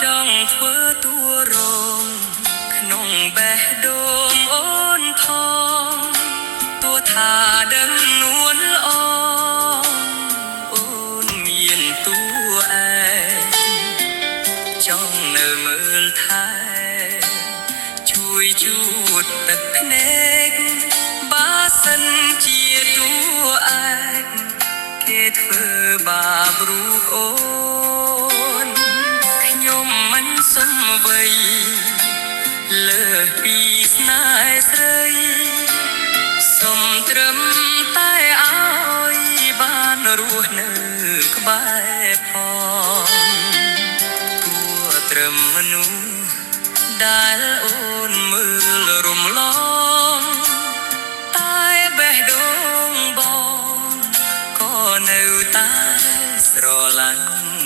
ចង់ធ្វើតួរងក្នុងបេះដូងអូនថងទោះថាដឹងនួនល្អអូនមានតួឯងចង់នៅមើលថែជួយជូតទឹកភ្នែកបើសិនជាតួឯងគេធ្វើបាបរូបអូនខ្ញុំមិនសុំអ្វីលើសពីស្នេហ៍ស្រីសុំត្រឹមតែឲ្យបានរស់នៅក្បែរផងគួរត្រឹមមនុស្សដែលអូនមើលរំលងតែបេះដូងបងក៏នៅតែស្រឡាញ់